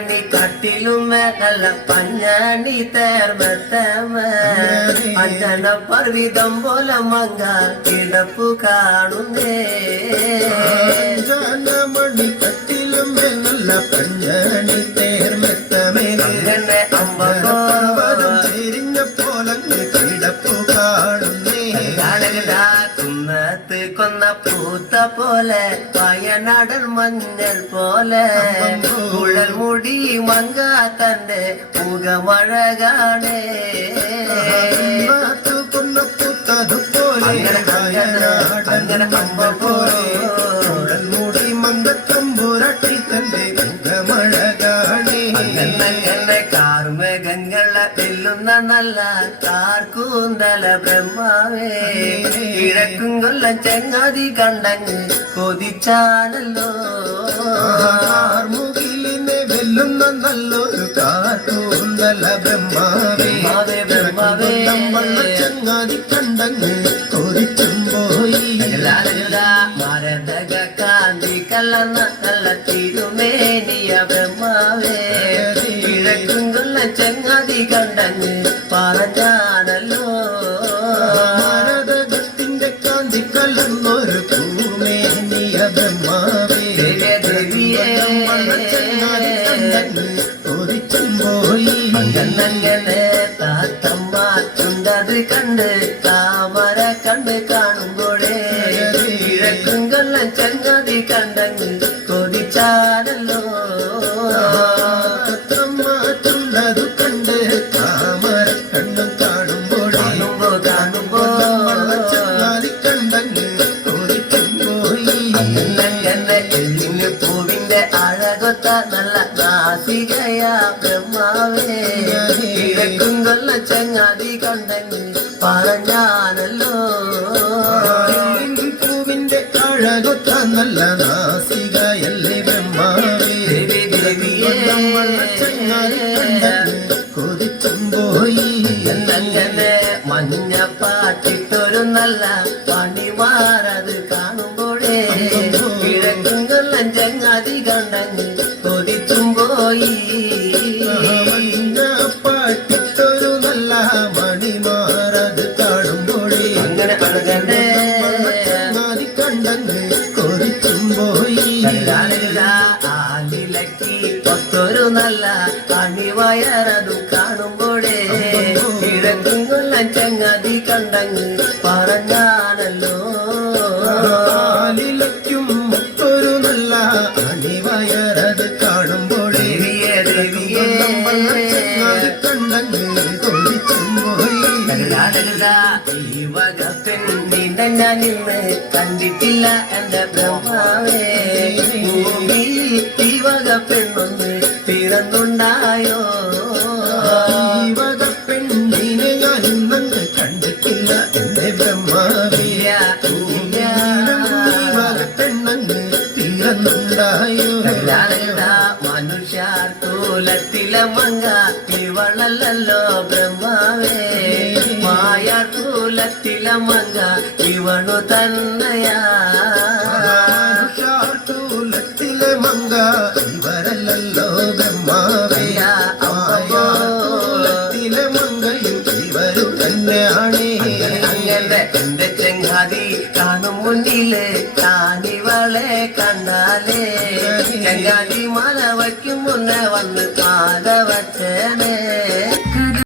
മണി കട്ടിലുമേ നല്ല പഞ്ഞാണി തേർമത്തമ അഞ്ചന പർവിതം പോലെ മങ്ക കിടപ്പു കാണുന്നേ മണി കട്ടിലുമേ നല്ല പഞ്ഞാണി തേർമത്തമേ അമ്പതും ചെരിഞ്ഞ പോലങ്ങ് കിടപ്പു കാണുന്നേ കുന്നത്ത് കൊന്ന പൂത്ത പോലെ വയനാടൻ മഞ്ഞൾ പോലെ കുഴൽ മുടി മങ്ക തന്റെ മുഖമഴ കാണേ കൊന്ന പൂത്തതുപോലെ അങ്ങനെ അമ്പ പോലെ കുഴൽ മുടി മങ്ക തമ്പുരട്ടി തന്റെ മുഖമഴ കാണേ കാർമേഘങ്ങളെ വെല്ലുന്ന നല്ല കാർക്കൂന്തല ബ്രഹ്മാവേ കിഴക്കും കൊല്ലം ചെങ്ങാതി കണ്ടങ്ങ് കൊതിച്ചാണല്ലോ മുകിലിനെ വെല്ലുന്ന നല്ലൊരു കാർക്കൂന്തല ബ്രഹ്മാവേ ബ്രഹ്മാവേ ചെങ്ങാതി കണ്ടങ്ങ് കൊതിച്ചും പോയി മരതക കാന്തി കലർന്ന നല്ല തിരുമേനിയ ബ്രഹ്മാവേ കിഴക്കും കൊല്ലം ചെങ്ങാതി കണ്ടങ്ങ് പറഞ്ഞാണല്ലോ ഭാരതത്തിന്റെ കാന്തി കലർന്നൊരു പൂമേനിയ ബ്രഹ്മാവേ ചെങ്ങാതി കണ്ടങ്ങ് കൊതിച്ചും പോയി അങ്ങനെ താത്തമ്മ ചുണ്ടത് കണ്ട് താമര കണ്ട് കാണുമ്പോഴേ കിഴക്കും കൊല്ലം ചെങ്ങാതി കണ്ടങ്ങ് കൊതിച്ചാണല്ലോ ചുണ്ടതു കണ്ട് താമര കണ്ണും കാണുമ്പോഴേ ചെങ്ങാതി കണ്ടങ്ങ് കൊതിച്ചും പോയി എല്ലിന് പൂവിന്റെ അഴകൊത്ത നല്ല നാസികയാ ബ്രഹ്മാവേ കിഴക്കും കൊല്ലം ചെങ്ങാതി കണ്ടങ്ങ് പറഞ്ഞാണല്ലോ പൂവിന്റെ അഴകൊത്ത നല്ല നാസികയല്ലേ ബ്രഹ്മാവേ ചെങ്ങാതി കണ്ടങ്ങ് കൊതിച്ചും പോയി അങ്ങനെ മഞ്ഞപ്പാട്ടിട്ടൊരു നല്ല പണിമാറത് കാണുമ്പോഴേ കിഴക്കും കൊല്ലം ചെങ്ങാതി കണ്ടങ്ങ് കൊതിച്ചും പോയി പാട്ടിട്ടൊരു നല്ല മണിമാറത് കാണുമ്പോഴേ അങ്ങനെ അഴകണ്ടേ ചെങ്ങാതി കണ്ടങ്ങ് കൊതിച്ചും പോയി ആലിലക്കി ഒത്തൊരു നല്ല കണിവയറതു കാണുമ്പോഴേ കിഴക്കും കൊല്ലം ചെങ്ങാതി കണ്ടങ്ങ് പറഞ്ഞാണല്ലോ ആലിലയ്ക്കും ഒരു നല്ല അണിവയറത് കാണുമ്പോഴേ ചെങ്ങാതി കണ്ടങ്ങ് കൊതിച്ചും പോയി ഈ വക പെണ്ണിന്റെ ഞാൻ ഇന്ന് കണ്ടിട്ടില്ല എന്റെ ബ്രഹ്മാവേ ഭൂമിയിൽ ഈ വക പെണ്ണൊന്ന് പിറന്നുണ്ടായോ ഈ വക പെണ്ണിനെ ഞാൻ ഇന്നങ്ങ് കണ്ടിട്ടില്ല എന്റെ ബ്രഹ്മാവേ പെണ്ണങ്ങ് തീർന്നുണ്ടായോ മനുഷ്യർ തൂലത്തിലെ മങ്ക ഇവളല്ലോ ബ്രഹ്മാവേ മായ തൂലത്തിലെ മങ്ക ഇവണു തന്നെയാ തൂലത്തിലെ മങ്ക ഇവരല്ലോ ബ്രഹ്മാവേ തൂലത്തിലെ മങ്കയും ഇവരു തന്നെയാണേ അങ്ങനെ എന്റെ ചെങ്ങാതി കാണും മുന്നില് താനിവളെ കണ്ടാലേ ചെങ്ങാതി മല വയ്ക്കും മുന്നേ വന്ന് പാത വച്ചേനേ